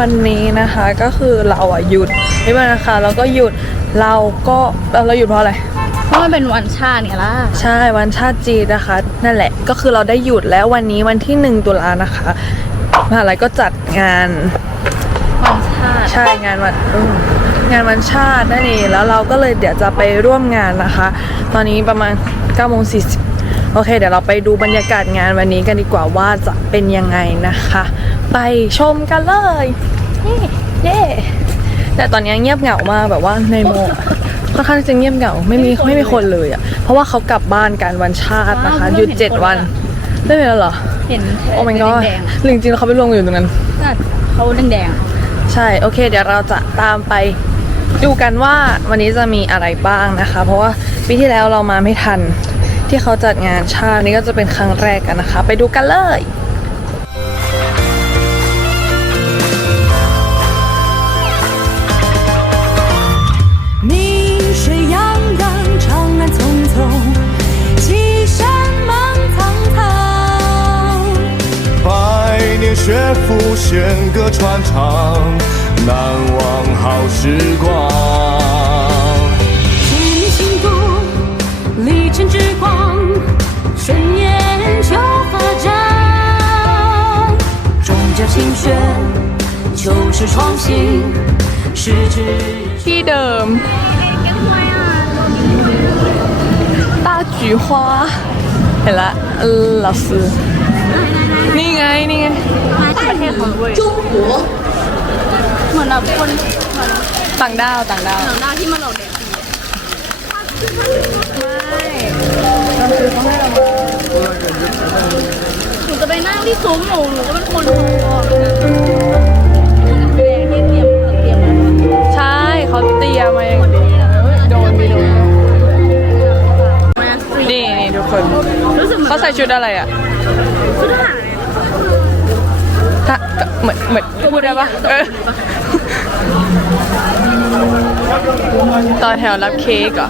ทุกคนวันนี้นะคะก็คือเราอะหยุดไม่เป็นนะคะเราก็หยุดเราก็เราเราหยุดเพราะอะไรเพราะมันเป็นวันชาติเนี่ยล่ะใช่วันชาติจีนนะคะ นั่นแหละก็คือเราได้หยุดแล้ววันนี้วันที่หนึ่งตุลานะคะมหาลัยก็จัดงานวันชาติใช่งานวันเอองานวันชาตินั่นเองแล้วเราก็เลยเดี๋ยวจะไปร่วมงานนะคะ ตอนนี้ประมาณ9โมง40 โอเค เดี๋ยวเราไปดูบรรยากาศงานวันนี้กันดีกว่าว่าจะเป็นยังไงนะคะ ไปชมกันเลยเย้เย้แต่ตอนนี้เงียบเหงามากแบบว่าในโมอะค่อนข้างจะเงียบเหงาไม่มีไม่มีคนเลยอะเพราะว่าเขากลับบ้านกันวันชาตินะคะหยุดเจ็ดวันไม่เป็นแล้วเหรอเห็นโอ้ my god แดงหรือจริงๆแล้วเขาไปรวมกันอยู่ตรงนั้นๆน่ะเขาแดงใช่โอเค เดี๋ยวเราจะตามไปดูกันว่าวันนี้จะมีอะไรบ้างนะคะ เพราะว่าปีที่แล้วเรามาไม่ทัน ที่เขาจัดงานชาตินี้ก็จะเป็นครั้งแรกกันนะคะ ไปดูกันเลย 明水洋洋，长安匆匆，青山满苍苍。百年学府，弦歌传唱，难忘好时光。 终究心血，旧事创新，失之。 ที่เดิมตาจีฮวาเห็นละเออ老师นี่ไง นี่ไง ๆมาจากประเทศของจุ๊บหัวเหมือนแบบคนเหมือน ต่างดาว ต่างดาว เหมือนหน้าที่มันหลอกเด็กหนูจะไปนั่งที่ซุ้มหนูหนูก็เป็นคนโ สึกเหมือน เขาใส่ชุดอะไรอ่ะ ชุดทหาร ถ้าก็เหมือนเหมือนพูดได้ปะเออต่อแถวรับเค้กเหรอ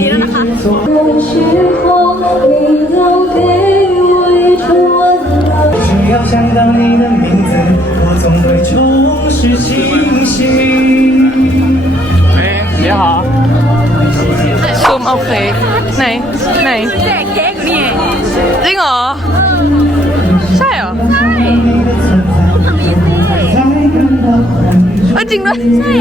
นี้แล้วนะคะ 时候，你要给我一种温暖。只要想到你的名字，我总会重拾清醒。哎，你好 ซูมเอาเค้กไหน ไหนแจกเค้กอยู่นี่จริงเหรอ ใช่เหรอเออจริงด้วยใช่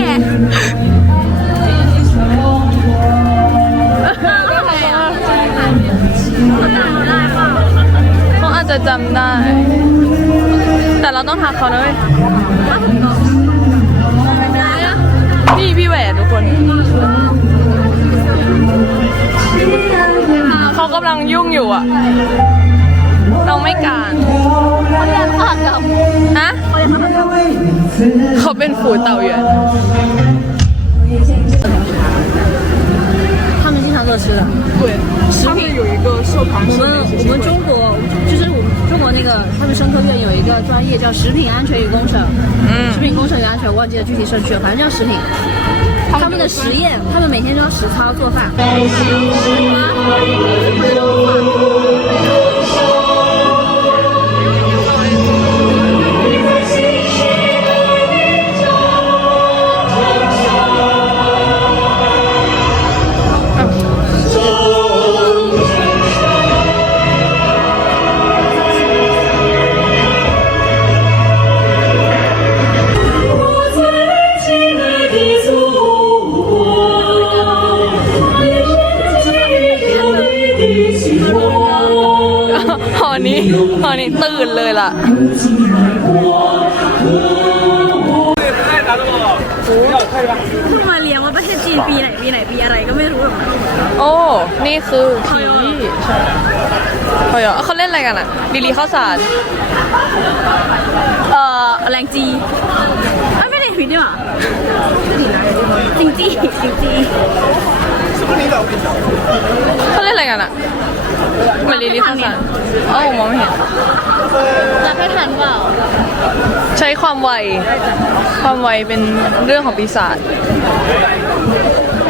แก็ใครอะเขาจำไม่ได้เปล่าเขาอาจจะจำได้ แต่เราต้องทักเขานะเว้ยนี่พี่แหวนทุกคน เขากำลังยุ่งอยู่อ่ะ เราไม่กลาร เรียนขาดกับ ฮะเขาเป็นฝูเต่าเหยวน 他们经常做吃的。对，食品有一个社团我们我们中国就是我们 个专业叫食品安全与工程，嗯食品工程与安全，我忘记了具体顺序了，反正叫食品。他们的实验，他们每天都要实操做饭。 นี้หอนี้ตื่นเลยล่ะเพิ่งมาเรียนว่าประเทศจีนปีไหนปีไหนปีอะไรก็ไม่รู้หรอกโอ้ นี่คือผีใช่เฮ้ยเขาเล่นอะไรกันอะลิลีข้าวสาร เอ่อแรงจีเอ้ยไม่ได้ผิดนี่หว่าจริงจีจริงจี เขาเล่นอะไรกันอะเหมือนลิลีข้าวสารเอ้ามองไม่เห็น รับให้ทันเปล่าใช้ความไว ความไวเป็นเรื่องของปีศาจ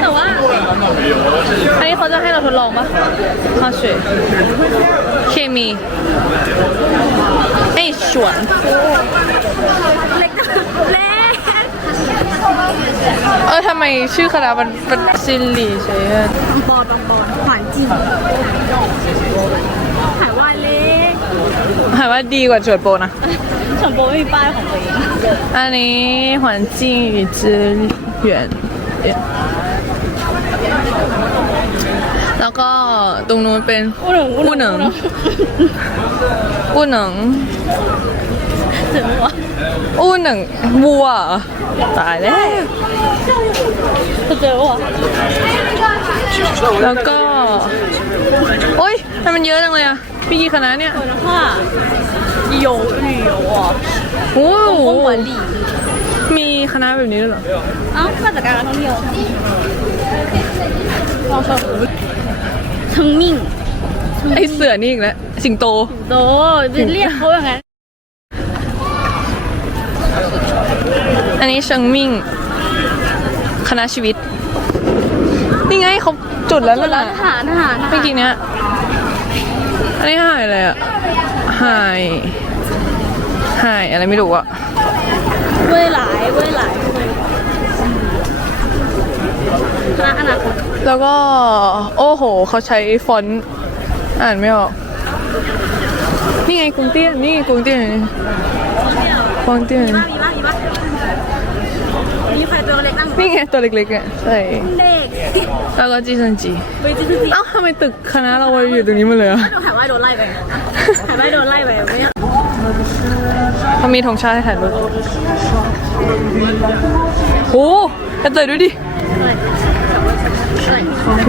แต่ว่าอันนี้เขาจะให้เราทดลองปะ化学เคมีไอ้สวน เล็กเล็ก เออทำไมชื่อคณะมันเป็นซินหลีเฉยอะ บางบอนบางบอนหวานจริงหายว่าเล็ก หมายว่าดีกว่าจวดโปรนะ ชมโบไม่มีป้ายของตัวเอง อันนี้环境与资源แล้วก็ตรงนู้นเป็น อู้หนึ่ง อู้หนึ่งอู้หนึ่ง ถึงวะ อู้หนึ่งวัวเหรอตายแล้ว จะเจอวะ แล้วก็ โอ๊ยทำไมมันเยอะจังเลยอ่ะพี่กี่คณะเนี่ย แล้วก็游旅游อ่ะ โอ้โห 公管理 มีคณะแบบนี้ด้วยเหรอ เอ้ามาจากการท่องเที่ยวเราชอบทั้งมิ่ง ไอเสือนี่อีกแล้ว สิงโต โดเรียกเขาอย่างนั้น นนี้เชิงมิ่ง คณะชีวิต นี่ไงเขาจุดแล้วนั่นร้าน่ะนทหารทหารเมื่อกี้เนี้ยอันนี้หายอะไรอะหายหายอะไรไม่รู้อะเว้ยหลายเว้ยหลายคณะอนาคตแล้วก็ โอ้โหเขาใช้ฟอนต์อ่านไม่ออก นี่ไงกรุงเตี้ยนนี่กรุงเตี้ยนกรุงเตี้ยน มีบ้างมีบ้างมีบ้างมี ใครตัวเล็กนั่งนี่ไงตัวเล็กๆอะใช่เด็กแล้วก็จีซันจีไปจริงจริงเอ้าทำไมตึกคณะเราอยู่ตรงนี้หมาเลยอะโดนถ่ายว่าโดนไล่ไปถ่ายว่าโดนไล่ไปไม่เขามีธงชาติให้ถ่ายรูปโอ้กระเตยดูดิ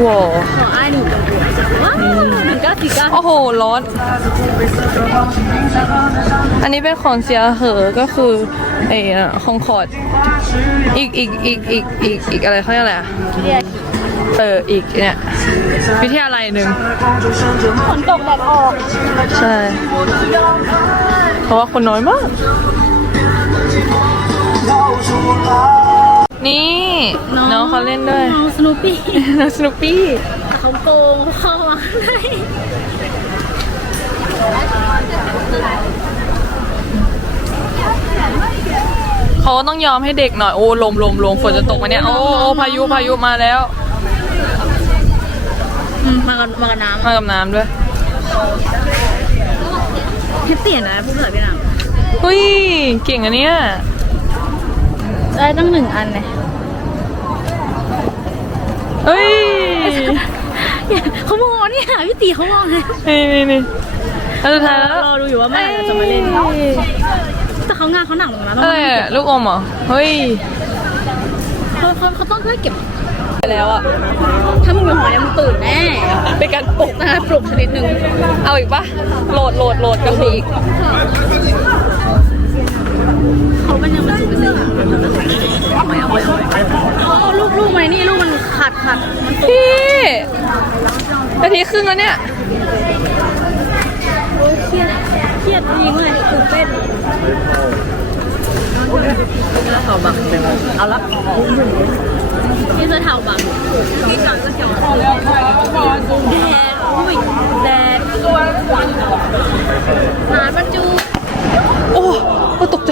ว้าวขออ้ายหนึ่งตัวว้าวหนึ่งเก้าสี่เก้าโอ้โห ร้อน อันนี้เป็นของเสียเหอ ก็คือไอ้คองคอร์ดอีกอีกอีกอีกอีกอีกอะไรเขาเรียกอะไรอะเรียกเอออีกเนี่ย วิทยาลัยหนึ่งฝนตกแดดออก ใช่ เพราะว่าคนน้อยมาก นี่น้องเขาเล่นด้วย น้องสนุปปี้น้องสนุปปี้แต่เขาโกงเข้ามาได้เขาต้องยอมให้เด็กหน่อย โอ้ลมลมลมฝนจะตกมาเนี่ย โอ้โอ้พายุพายุมาแล้ว มากันมากันน้มากับน้ำด้วยำให้เตียนนะพูดภาษาเวียดนามเฮ้ย เก่งอันเนี้ยได้ตั้งหนึ่งอันเลย เฮ้ยเขามองเนี่ยพี่ตีเขามองไงนี่นี่นี่อันสุดท้ายแล้ว เราดูอยู่ว่าเมื่อไหร่เราจะมาเล่นแต่เขางานเขาหนักลงนะต้องเอ้ยลูกอมเหรอ เฮ้ยเขาเขาเขาต้องช่วยเก็บไปแล้วอะถ้ามึงอยู่หอเนี่ยมึงตื่นแน่เป็นการปลุกนะปลุกชนิดหนึ่งเอาอีกปะโหลดโหลดโหลดกระสีอีก เขามันยังไม่ถึงเป็นหนึ่งเอาใหม่เอาใหมเอาใหม่เอาลูกลูกไหมนี่ลูกมันขาดขาดมันตกพี่นาทีครึ่งแล้วเนี่ยโอ้ยเครียดเครียดจริงเลยตื่นเต้นเถาบักเอาละนี่จะเถาบักพี่จอนก็เขียวแดดอุ้ยแดดหาประจูโอ้ตกใจ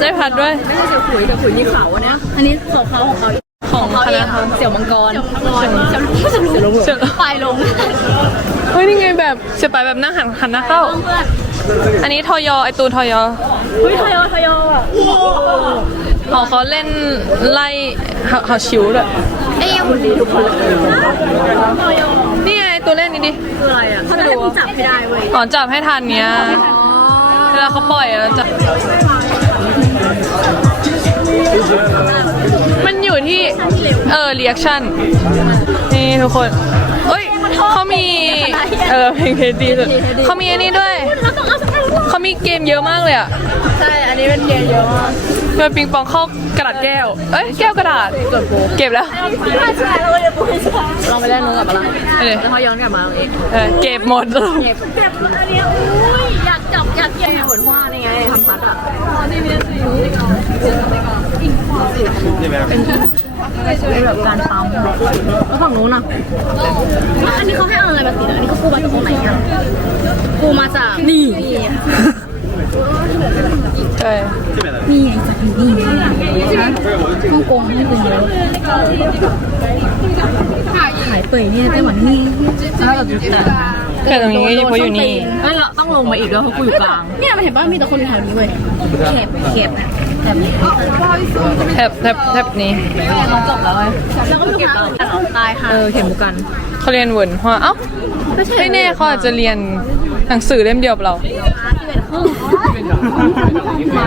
ได้พัดด้วย ไม่ใช่เสี่ยวขุยแต่ขุยนี่เขาอันเนี้ยอันนี้ของเขาของเขาของเขาเองเสี่ยวมังกรเสี่ยวมังกรเสี่ยวเสี่ยวรู้เสี่ยวปลายลงเฮ้ยนี่ไงแบบเสี่ยไปแบบนั่งหันหันหน้าเข้า อันนี้ทอยอไอตูนทอยอเฮ้ยทอยอทอยออะของเขาเล่นไล่เขาเขาชิวเลยเอ้ยคุณดีทุกคนนี่ไงตัวเล่นนี้ดิคืออะไรอะเขาจะให้จับให้ได้เว้ยอ๋อจับให้ทันเนี้ย เวลาเขาปล่อยแล้วจับมันอยู่ที่ที่ เออเรีแอคชั่น นี่ทุกคน เอ้ยเขามี เออเพลงเทดีสุดเขามีอันนี้ด้วย เขามีเกมเยอะมากเลยอะ ใช่ อันนี้เป็นเกมเยอะมากโดยปิงปองเข้ากระดาษแก้ว เอ้ย แก้วกระดาษ เก็บแล้วใช่เราไม่ได้ปูใช่ลองไปเล่นนู้นกลับมาละเอาเลยแล้วพอย้อนกลับมาเองเออเก็บหมดเก็บเก็บอันนี้ อุ้ยากจับอยากเก็บเหมือนว่านี่ไงทำพัดอะนี่ไม่ได้ซื้อเป็นแบบการปั๊มแล้วฝั่งนู้นอะอันนี้เขาให้เอาอะไรมาติดอันนี้เขาปูมาจากตรงไหนอะปูมาจากนี่ใช่นี่ไงจากนี่ฮ่องกงนี่เป็นเยอะหายเปื่อยเนี่ยไต้หวันนี่ถ้าแบบจุดแต่ตรงนี้เพราะอยู่นี่เอ้ยเร ลงมาอีกด้วยเพราะกูอยู่กลาง เนี่ยมันเห็นป่ะมีแต่คนอยู่แถวนี้เว้ยเข็บเข็บนะแถบนี้ แทบแทบแทบนี้ เราจบแล้วเว้ยแล้วก็มีเข็มกันตายค่ะ เออเข็มบุกัน เขาเรียนเหวินหัวเอ้าไม่แน่เขาอาจจะเรียนหนังสือเล่มเดียวกับเรา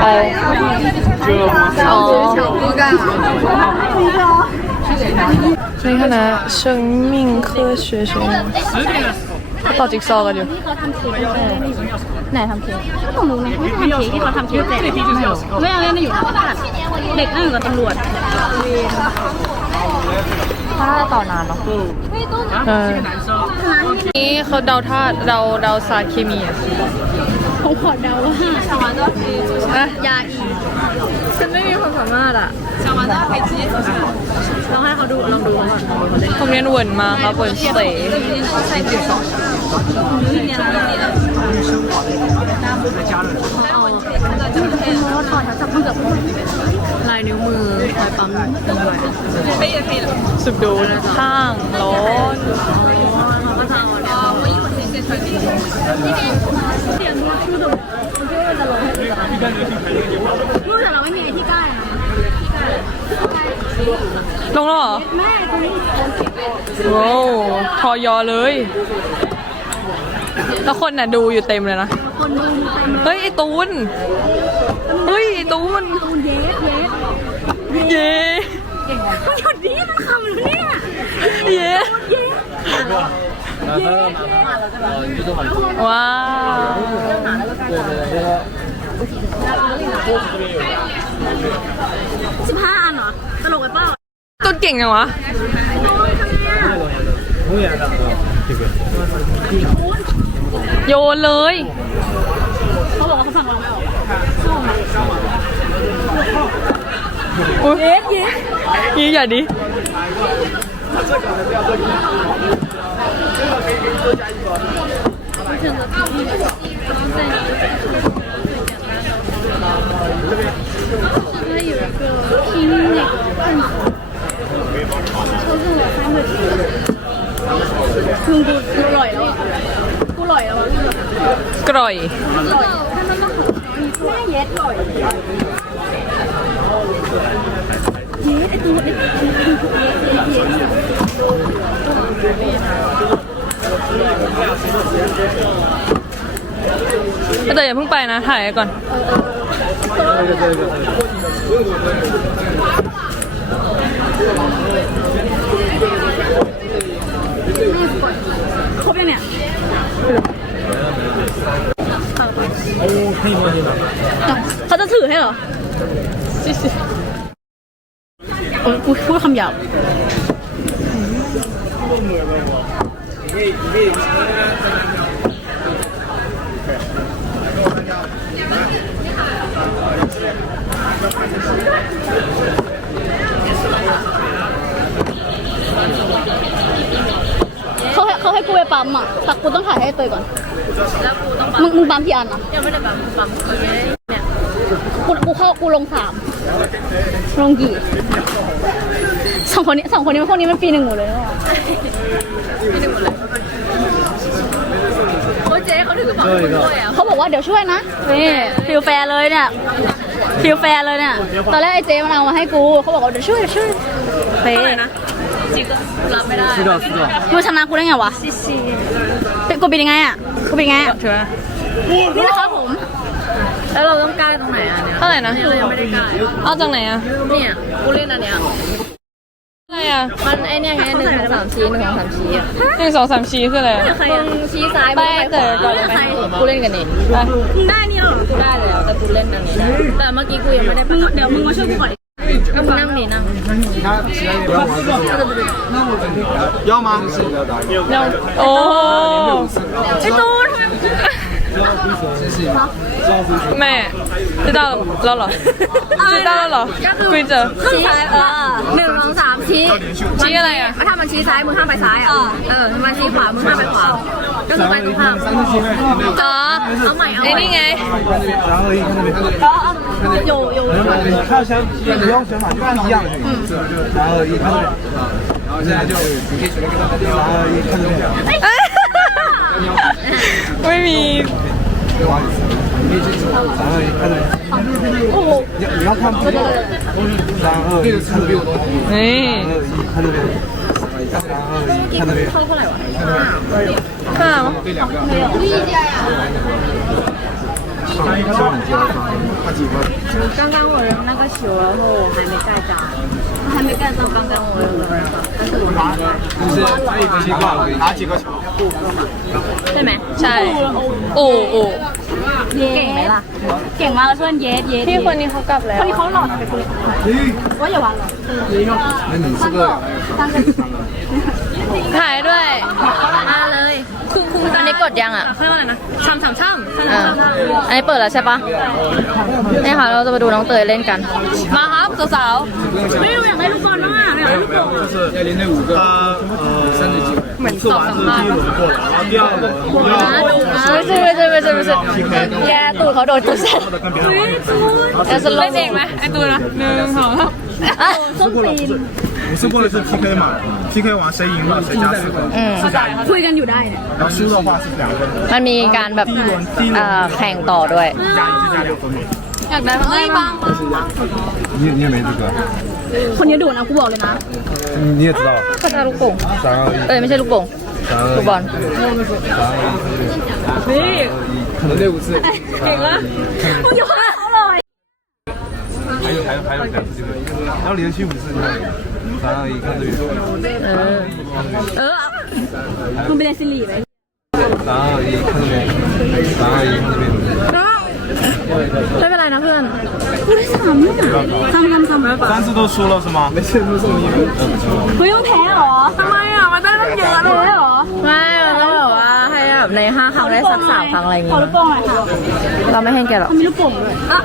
เอาอ๋อนี่คณะ生命科学学院เขา ต่อจิ๊กซอว์กันอยู่ที่เขาทำเค้กไหนทำเค้กก็ตรงนู้นไงไม่ทำเค้กที่เขาทำเค้กแต่ไม่เอาเล่นไม่อยู่เด็กนั่งอยู่กับตำรวจถ้าต่อนานเนาะเออนี่เขาเดาท่าเดาเดาศาสตร์เคมีอะผมขอเดาว่าอะยาอี ฉันไม่มีความสามารถอะลองให้เขาดูลองดูก่อนผมเรียนเหวินมาครับเหวินเสลายนิ้วมือคอยปั๊มเป็นไว้สุดดูข้างร้อน เนี่ยรู้แต่เราไม่มีไอที่ใกล้อะลงแล้วเหรอแม่กูนี่โว้วทอยอเลย แล้วคนน่ะดูอยู่เต็มเลยนะ คนดูเต็มเฮ้ยไอตูน เฮ้ยไอตูน ตูนเยสเยสเย้มันหยุดนี้มันคำหรือเนี่ยเย้ ว้าวสิบห้าอันเหรอ ตลกไปเปล่าตูนเก่งจังวะโยนเลย เขาบอกว่าเขาฟังเราไม่ออกอุ๊ยยี่อย่าดิ 我选择同一个地在你的最简单的是有一个拼那个了三个我不知我看他 แต่อย่าเพิ่งไปนะ ถ่ายก่อน ครบยังเนี่ยเขาจะถือให้เหรอโอ้ยพูดคำหยาบ เขาให้เขาให้กูไปปั๊มอะแต่กูต้องถ่ายให้เตยก่อน แล้วกูต้องมึงมึงปั๊มกี่อันอะยังไม่ได้ปั๊มปั๊มเนี่ยกูกูเข้ากูลงสามลงกี่ สองคนนี้สองคนนี้พวกนี้มันปีหนึ่งหมดเลยนะปีหนึ่งหมดเลยโอ้เจ๊เขาถือกระเป๋าด้วยอะเขาบอกว่าเดี๋ยวช่วยนะนี่ฟิลแฟร์เลยเนี่ยฟิลแฟร์เลยเนี่ย ตอนแรกไอ้เจ๊มันเอามาให้กูเขาบอกว่าเดี๋ยวช่วยเดี๋ยวช่วยเฟย์นะจริงก็รับไม่ได้มึงชนะกูได้ไงวะเป็นกูเป็นยังไงอะกูเป็นยังไงอะถือไหมนี่นะครับผม แล้วเราต้องกล้าตรงไหนอะเนี่ยเท่าไหร่นะเรายังไม่ได้กล้าเอาจากไหนอะเนี่ยกูเล่นอันเนี้ย อะมันไอเนี่ยไงหนึ่งสองสามชี้หนึ่งสองสามชี้อะหนึ่งสองสามชี้คืออะไรอะมึงชี้ซ้ายไปเกิดก่อนเลยไหมกูเล่นกันเองไปได้นี่หรอกูได้แล้วแต่กูเล่นอันนี้ได้แต่เมื่อกี้กูยังไม่ได้ประกาศเดี๋ยวมึงมาช่วยกูก่อนนั่งนี่นั่งโอ้ไอตูนแม่知道 แล้วเหรอ知道แล้วเหรอ规则 ชี้ซ้ายเออหนึ่งสองสามชี้ ชี้อะไรอ่ะ ถ้ามันชี้ซ้ายมึงห้ามไปซ้ายอ่ะเออถ้ามันชี้ขวามึงห้ามไปขวาก็คือไปตรงข้าม อ๋อ เอาใหม่เอา ไอ้ ใหม่ นี่ไง 有有你看相，你用选法就不一样的。三二一，看这边。然后现在就你可以随便跟他三二一，看这边。 ไม่มี 你你要看布，都是布衫，对的，尺看比我都大。哎，看到没有？看到没有？套过一下。啊，没有。一家呀，一家，一家，他几个？刚刚我的那个洗然后，我还没盖章。还没盖章，刚刚我扔的，但是我就是还有一个习惯，拿几个球。对没？ ใช่โอ้โอ้ เก่งไหมล่ะ เก่งมากเลยเพื่อนเยสเยส พี่คนนี้เขากลับแล้ว คนนี้เขาหล่อไปกูเลยว่าอย่าวางเลย 那你这个 ถ่ายด้วย มาเลย คุ้มคุ้มอันนี้กดยังอ่ะเขาเรียกว่าอะไรนะช่ำช่ำช่ำอ่าอันนี้เปิดแล้วใช่ปะนี่ค่ะเราจะมาดูน้องเตยเล่นกัน มาครับสาว ไม่รู้อยากได้ลูกบอลมากอยากได้ลูกบอล 就是要连那五个呃三十机会。 ๆเหมือนสอบสัมภาษณ์ปะ 然后第二轮我们要 ไม่ใช่ไม่ใช่ไม่ใช่ไม่ใช่แกตูดเขาโดนตุ๊ดเสร็จ 跟别人แกสโล เล่นเองไหมไอตัวนะหนึ่งสองสาม ส้มตีน 我是过的是 PK 嘛，PK 完谁赢了谁加四分， อืม คุยกันอยู่ได้เนี่ย 然后输的话是两分， มันมีการแบบเอ่อแข่งต่อด้วย 加一就加两分嘛。 อยากได้บ้างไหมบ้าง 你你也没这个， คนนี้ดุนะกูบอกเลยนะ 你也知道， เขาจะลูกโป่ง 三二一， เอ้ยไม่ใช่ลูกโป่ง 三二 ลูกบอล นี่ 可能队伍是 เก่งละ มึงอย่าว่าเขาเลย 还有还有还有两次机会，然后连续五次 机会，三二一看这边， เออ เออมึงไปเรียนสิริไป 三二一看这边，三二一看这边， ไม่เป็นไรนะเพื่อนกูได้สามเนี่ยซ้ำซ้ำซ้ำ 三次都输了是吗？没事，不送你们。 เฮ้ยต้องแพ้เหรอทำไมอ่ะมันได้ตั้งเยอะเลยเหรอ ไม่มันต้องแบบว่าให้แบบในห้าครั้งได้สักสามครั้งอะไรอย่างเงี้ยขอลูกโป่งหน่อยค่ะ เราไม่ให้แกหรอกมีลูกโป่งด้วยอ่ะ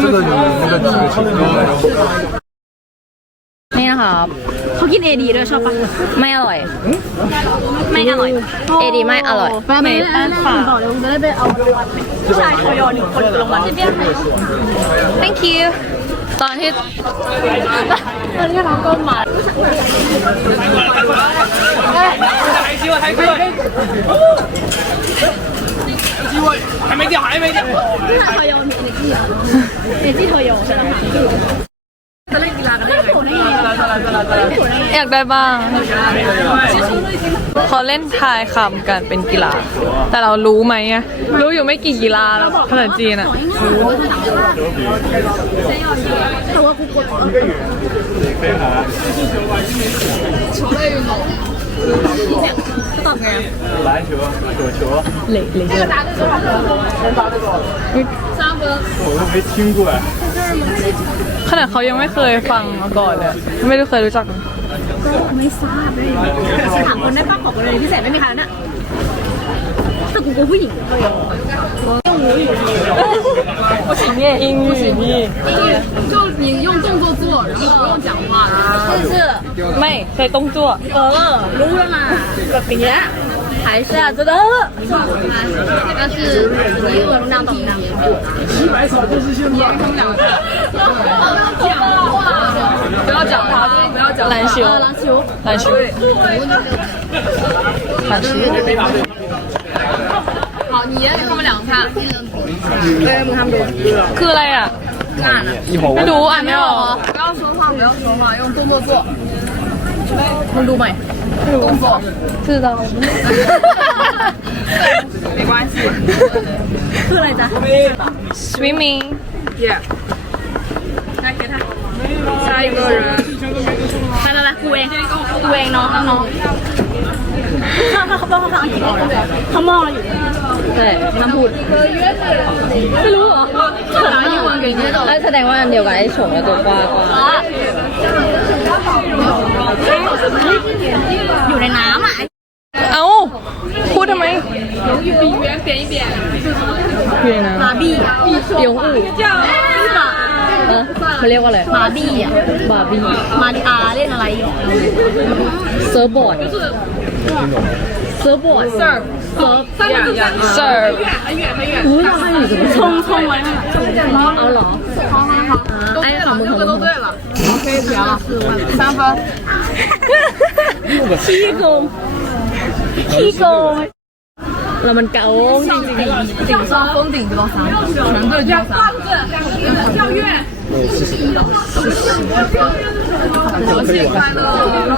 这个你那个几个球都没有。 นี่นะครับเขากินเอดีด้วยชอบปะไม่อร่อย ไม่อร่อยเอดีไม่อร่อย ไม่อันฝาก ต่อเดี๋ยวจะได้ไปเอาผู้ชายทอยอหนึ่งคนลงมาที่เบี้ย thank you ตอนที่ ตอนนี้น้องก้นมา 还没掉还没掉 ผู้ชายทอยอมีเอเนจีอ่ะเอเนจีทอยอใช่ไหม จะเล่นกีฬากันได้ไงได้ไง อยากได้บ้างเขาเล่นทายคำกันเป็นกีฬา แต่เรารู้ไหมอะรู้อยู่ไม่กี่กีฬาแล้วภาษาจีนอะ แต่ว่ากูกดตอบไง 篮球、躲球，เละเละ 我都没听过哎。 ขนาดเขายังไม่เคยฟังมาก่อนเลย ไม่ได้เคยรู้จัก ไม่ทราบเลยถามคนได้ป้าขอคนเลยพิเศษไม่มีใครแล้วเนี่ยแต่กูกลัวผู้หญิงเลย 英语นี่ 就你用动作做，然后不用讲话。是 ไม่ใช้ต้องจั่ว เออรู้แล้วนะแบบเนี้ย 还是啊，真的。但是你有那懂那。不要讲他，不要讲篮球，篮球，篮球，篮球。好，你也给他们两个看。คืออะไรอ่ะ ไม่รู้อ่านไม่ออก 不要说话，不要说话，用动作做。 มึงดูใหม่动作。知道。没关系。คืออะไรจ๊ะ swimming 来给他。 下一个人来来来กูเองกูเองน้องน้องถ้าถ้าเขาต้องเขาฟังอังกฤษออกแล้วเขามองเราอยู่ใช่น้ำพูดไม่รู้เหรอภาษาญี่ปุ่นเก่งที่สุด แสดงว่าอันเดียวกับไอ้ฉงกับตัวกว้าง อยู่ในน้ำอะ เอ้า พูดทำไมบาร์บี้เปียงอู่เออมันเรียกว่าอะไร บาร์บี้อะบาร์บี้ มาริอาเล่นอะไรอยู่ เซิร์ฟบอร์ด เซิร์ฟบอร์ด เซิร์ฟ เซิร์ฟ serve 冲冲ไว้นั่นแหละเอาเหรอ ไอ้ของมึงของมึง ขี้โกงขี้โกง แล้วมันเก๋าจริงจริง顶上峰顶对吧？全个就三。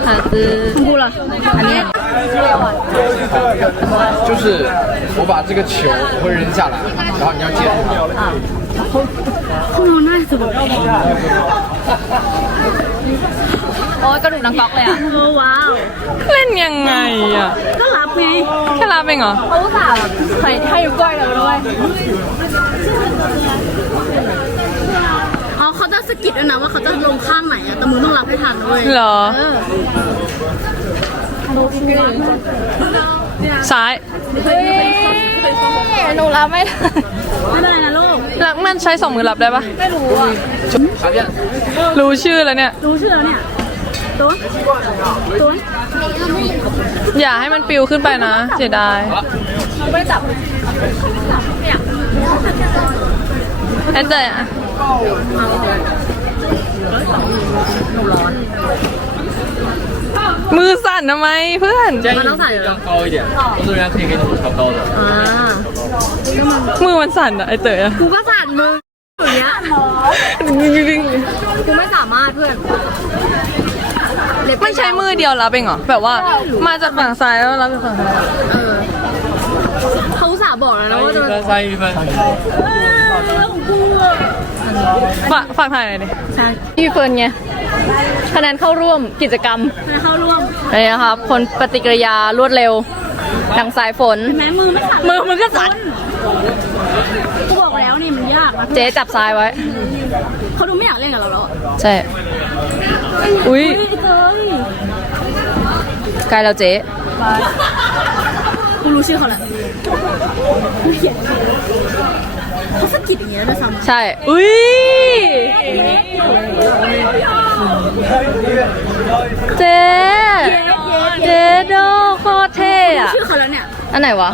卡兹，哭了，อันนี้ 就是我把这个球我会扔下来，然后你要接住它。 เขามองหน้าสุดโอ้ยกระดูกนางก๊อกเลยอะเออว้าว เล่นยังไงอะ ก็รับไงแค่รับเองเหรอเขาอุตส่าห์แบบใส่ให้อยู่ก้อยเลยด้วยอ๋อเขาจะสะกิดด้วยนะว่าเขาจะลงข้างไหนอะแต่มึงต้องรับให้ทันด้วยเหรอเออซ้ายหนูรับไม่ได้ไม่เป็นไรนะลูก แล้วมันใช้สองมือรับได้ปะไม่รู้อะ查 bien。รู้ชื่อแล้วเนี่ย รู้ชื่อแล้วเนี่ยตัวตัวอย่าให้มันปิวขึ้นไปนะเสียดายไม่จับไอ้เตยอะ มือสั่นทำไมเพื่อน มันต้องใส่เหรอ 高一点，工作人员可以给你调高的。 อ่า มือมันสั่นอะไอ้เตยอะ กูก็สั่นมืออย่างเงี้ยกูไม่สามารถเพื่อน มันใช้มือเดียวรับเองเหรอ แบบว่ามาจากฝั่งซ้ายแล้วรับจากฝั่งซ้าย เออเขาอุตส่าห์บอกแล้วนะว่าจะ 三三一分。 ฝากฝากถ่ายหน่อยดิพี่เฟิร์นไง คะแนนเข้าร่วมกิจกรรมให้เข้าร่วมนี่นะครับผลปฏิกิริยารวดเร็วดังสายฝน แม้มือไม่สั่นมือมันก็สั่นกูบอกแล้วนี่มันยากนะเจ๊จับซ้ายไว้ เขาดูไม่อยากเล่นกับเราแล้วอะใช่ อุ้ยเฮ้ยเตยใกล้แล้วเจ๊ กูรู้ชื่อเขาแหละกูเขียนชื่อ ขาสะกิดอย่างเงี้ยด้ซ้ำใช่ อุ้ยเจ๊เจ๊โดโคตเท่อะชื่อเขาแล้วเนี่ยอันไหนวะ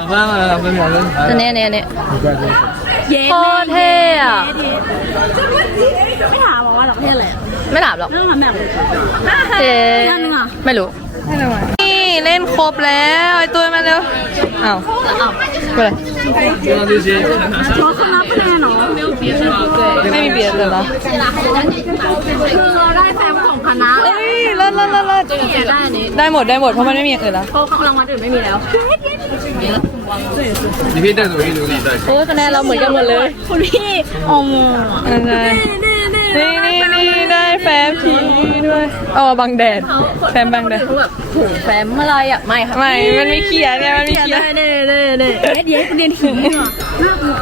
อันนี้อันนี้อันนี้ยโคตเท่อะไม่ถามว่าหรอกเท่อะไรไม่ถามหรอกเรื่องมันแบบเจ๊ไม่รู้ เล่นครบแล้วไอ้ตัวมาเร็วอ้าวไปเลย 就让这些先拿下。 เพราะเขานับคะแนนเหรอ ไม่มีเบียร์เลยเหรอ คือเราได้แฟมของคณะ เอ้ยเลิศเลิศเลิศเลิศ ได้อันนี้ ได้หมดได้หมดเพราะมันไม่มีอย่างอื่นแล้ว เพราะเขารางวัลอื่นไม่มีแล้ว 你可以带走一组，你带走。 โอ้ยคะแนนเราเหมือ นกันหมดเลยคุณพี่อมใช่นี่นี่นี่ได้แฟมทีด้วยเอามาบังแดดแฟมบังแดดแบบถุงแฟ้มอะไรอะไม่ค่ะไม่มันมีเขียนเนี่ยมันมีเขียนเน่เน่เน่เอ๊ะเดี๋ยวกูเรียนผีดีกว่าน่ากลัว